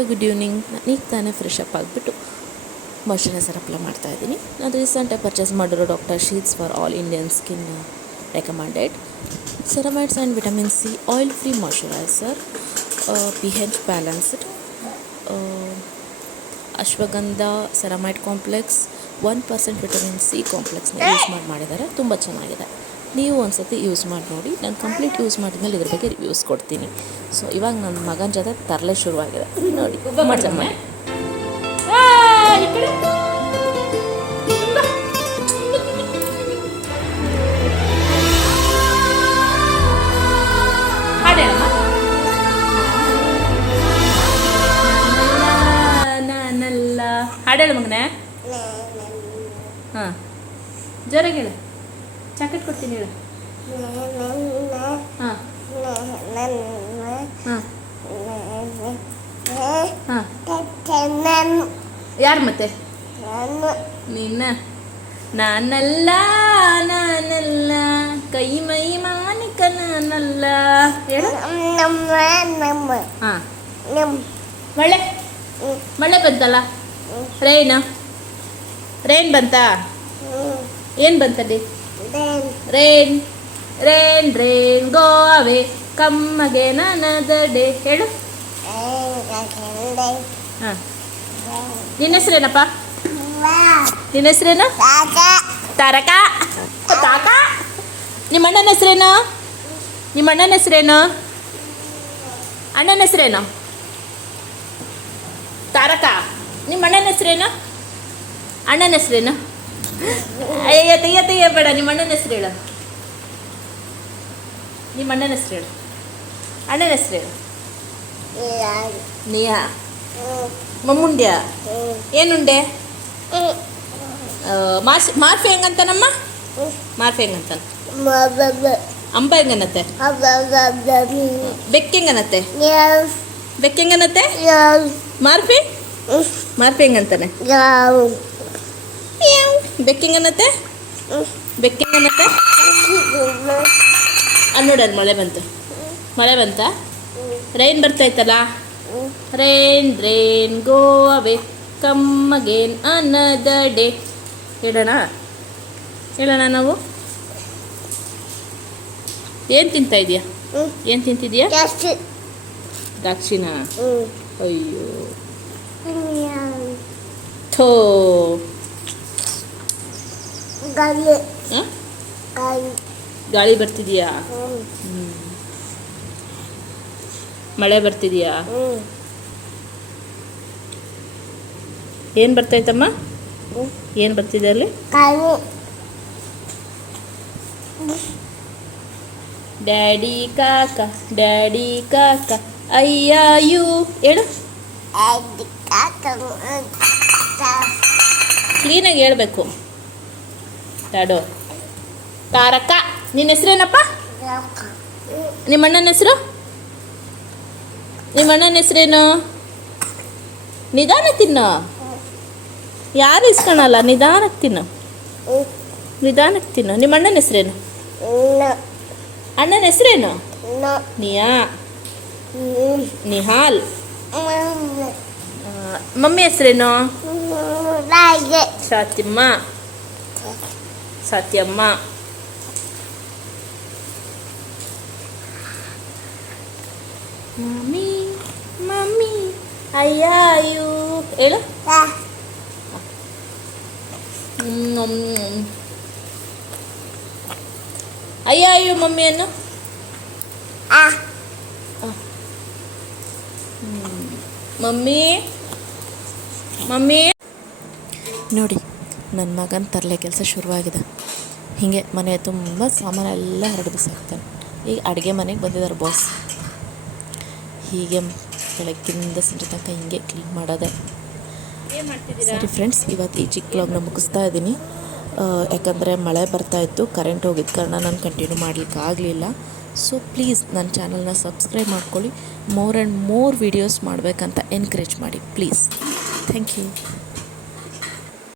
Hello good evening. ಈಗ ತಾನೇ fresh up ಆಗಿಬಿಟ್ಟು ಮಾಯ್ಶ್ಚರೈಸರ್ ಅಪ್ಲೈ ಮಾಡ್ತಾಯಿದ್ದೀನಿ. ನಾನು ರೀಸೆಂಟಾಗಿ ಪರ್ಚೇಸ್ ಮಾಡಿರೋ doctor Sheth's for all Indian skin recommended ceramides and vitamin C oil free moisturiser, pH balanced, ashwagandha ceramide complex 1% vitamin C ಕಾಂಪ್ಲೆಕ್ಸ್ನ use ಮಾಡಿದ್ದಾರೆ. ತುಂಬ ಚೆನ್ನಾಗಿದೆ. ನೀವು ಒಂದು ಸತಿ ಯೂಸ್ ಮಾಡಿ ನೋಡಿ. ನಾನು ಕಂಪ್ಲೀಟ್ ಯೂಸ್ ಮಾಡಿದ್ಮೇಲೆ ಇದ್ರ ಬಗ್ಗೆ ರಿವ್ಯೂಸ್ ಕೊಡ್ತೀನಿ. ಸೊ ಇವಾಗ ನನ್ನ ಮಗನ ಜೊತೆ ತರಲೆ ಶುರುವಾಗಿದೆ ನೋಡಿ. ಮಜಮ್ಮ ನಾನಲ್ಲ ಹಾಡೇಳು ಮಗನೇ. ಹಾಂ ಜೋರಾಗಿ ಹೇಳು. ಚಾಕೆಟ್ ಕೊಡ್ತೀನಿ ಹೇಳು. ಹಾಂ ಹಾಂ ಯಾರು ಮತ್ತೆ ನಿನ್ನ? ನಾನಲ್ಲ ನಾನಲ್ಲ ಕೈ ಮೈ ಮಾನಿಕ ನಾನಲ್ಲ ಹೇಳು. ಹಾಂ ಮಳೆ ಮಳೆ ಬಂತಲ್ಲ, ರೇನ್ ಬಂತಾ? ಏನು ಬಂತಲ್ಲಿ? ರೇನ್ ರೇನ್ ರೇನ್ ಗೋ ಅವೇ ಕಮ್ಮಗೆ ನನದ ಡೇ ಹೇಳು. ಹಾಂ ನಿನ್ನ ಹೆಸ್ರೇನಪ್ಪ? ನಿನ್ನ ಹೆಸ್ರೇನು? ತಾರಕ. ತಾಕ. ನಿಮ್ಮ ಅಣ್ಣನ ಹೆಸ್ರೇನು? ನಿಮ್ಮ ಅಣ್ಣನ ಹೆಸ್ರೇನು? ಅಣ್ಣನ ಹೆಸ್ರೇನು? ತಾರಕ. ನಿಮ್ಮ ಅಣ್ಣನ ಹೆಸ್ರೇನು? ಅಣ್ಣನ ಹೆಸ್ರೇನು? ಅಯ್ಯ ತೆಯ್ಯ ಬೇಡ. ನಿಮ್ಮ ಅಣ್ಣನ ಹೆಸ್ರು ಹೇಳು. ನಿಮ್ಮ ಅಣ್ಣನ ಹೆಸ್ರು ಹೇಳು. ಅಣ್ಣನ ಹೆಸ್ರು ಹೇಳು. ನಿಯಾ. ಮಮ್ಮುಂಡ್ಯ. ಏನುಂಡೆ? ಮಾರ್ಫೆ ಹೆಂಗಂತಾನಮ್ಮ? ಮಾರ್ಫೆ ಹೆಂಗಂತಾನ? ಅಂಬ ಹೆಂಗನತ್ತೆ? ಬೆಕ್ಕ ಹೆಂಗನತ್ತೆ? ಬೆಕ್ಕ ಹೆಂಗನತ್ತೆ? ಮಾರ್ಫೆ ಮಾರ್ಫೆ ಹೆಂಗಂತಾನೆ? ಬೆಕ್ಕಿಂಗನತ್ತೆ? ಬೆಕ್ಕಿಂಗನತ್ತೆ? ನೋಡಲ್ಲಿ ಮಳೆ ಬಂತು. ಮಳೆ ಬಂತ? ರೈನ್ ಬರ್ತಾಯ್ತಲ್ಲ. ರೇನ್ ರೇನ್ ಗೋ ಅವೇ ಕಮ್ ಅಗೇನ್ ಅನದರ್ ಡೇ ಹೇಳೋಣ. ಹೇಳೋಣ ನಾವು. ಏನು ತಿಂತಾ ಇದೆಯಾ? ಏನು ತಿಂತಿದ್ಯಾ? ದ್ರಾಕ್ಷಿನ? ಅಯ್ಯೋ ಥೋ. ಗಾಳಿ ಬರ್ತಿದೆಯಾ? ಮಳೆ ಬರ್ತಿದೆಯಾ? ಏನು ಬರ್ತೈತಮ್ಮ? ಏನು ಬರ್ತಿದೆ ಅಲ್ಲಿ? ಡ್ಯಾಡಿ ಕಾಕ ಡ್ಯಾಡಿ ಕಾಕ ಅಯ್ಯಾಯು ಹೇಳು. ಕ್ಲೀನಾಗಿ ಹೇಳ್ಬೇಕು. ಡ್ಯಾಡೋ. ತಾರಕ. ನಿನ್ನ ಹೆಸ್ರೇನಪ್ಪ? ನಿಮ್ಮ ಅಣ್ಣನ ಹೆಸರು? ನಿಮ್ಮ ಅಣ್ಣನ ಹೆಸ್ರೇನು? ನಿಧಾನ ತಿನ್ನು. ಯಾರು ಇಸ್ಕೊಳಲ್ಲ. ನಿಧಾನಕ್ಕೆ ತಿನ್ನು. ನಿಧಾನಕ್ಕೆ ತಿನ್ನು. ನಿಮ್ಮ ಅಣ್ಣನ ಹೆಸ್ರೇನು? ಅಣ್ಣನ ಹೆಸ್ರೇನು? ನಿಯಾ. ನಿಹಾಲ್. ಮಮ್ಮಿ ಹೆಸ್ರೇನು? ಸಾತ್ಯಮ್ಮ. ಸತ್ಯಮ್ಮ. ಮಮ್ಮಿ ಮಮ್ಮಿ ಅಯ್ಯಾಯು ಹೇಳು. ಅಯ್ಯಾಯು ಮಮ್ಮಿಯನ್ನು. ಮಮ್ಮಿ ಮಮ್ಮಿ ನೋಡಿ, ನನ್ನ ಮಗನ ತರಲೆ ಕೆಲಸ ಶುರುವಾಗಿದೆ. ಹೀಗೆ ಮನೆ ತುಂಬ ಸಾಮಾನೆಲ್ಲ ಹರಡು ಬಿಸಾಕ್ತಾನೆ. ಈಗ ಅಡುಗೆ ಮನೆಗೆ ಬಂದಿದ್ದಾರೆ ಬಾಸ್. ಹೀಗೆ ಬೆಳಗ್ಗಿಂದ ಸಂಜೆ ತನಕ ಹಿಂಗೆ ಕ್ಲೀನ್ ಮಾಡೋದೆ. ಸರಿ ಫ್ರೆಂಡ್ಸ್, ಇವತ್ತು ಈ ಚಿಕ್ಕ ವ್ಲಾಗ್ನ ಮುಗಿಸ್ತಾ ಇದ್ದೀನಿ. ಯಾಕಂದರೆ ಮಳೆ ಬರ್ತಾಯಿತ್ತು, ಕರೆಂಟ್ ಹೋಗಿದ್ದ ಕಾರಣ ನಾನು ಕಂಟಿನ್ಯೂ ಮಾಡಲಿಕ್ಕೆ ಆಗಲಿಲ್ಲ. ಸೊ ಪ್ಲೀಸ್ ನನ್ನ ಚಾನಲ್ನ ಸಬ್ಸ್ಕ್ರೈಬ್ ಮಾಡ್ಕೊಳ್ಳಿ. ಮೋರ್ ಆ್ಯಂಡ್ ಮೋರ್ ವೀಡಿಯೋಸ್ ಮಾಡಬೇಕಂತ ಎನ್ಕರೇಜ್ ಮಾಡಿ ಪ್ಲೀಸ್. Thank you.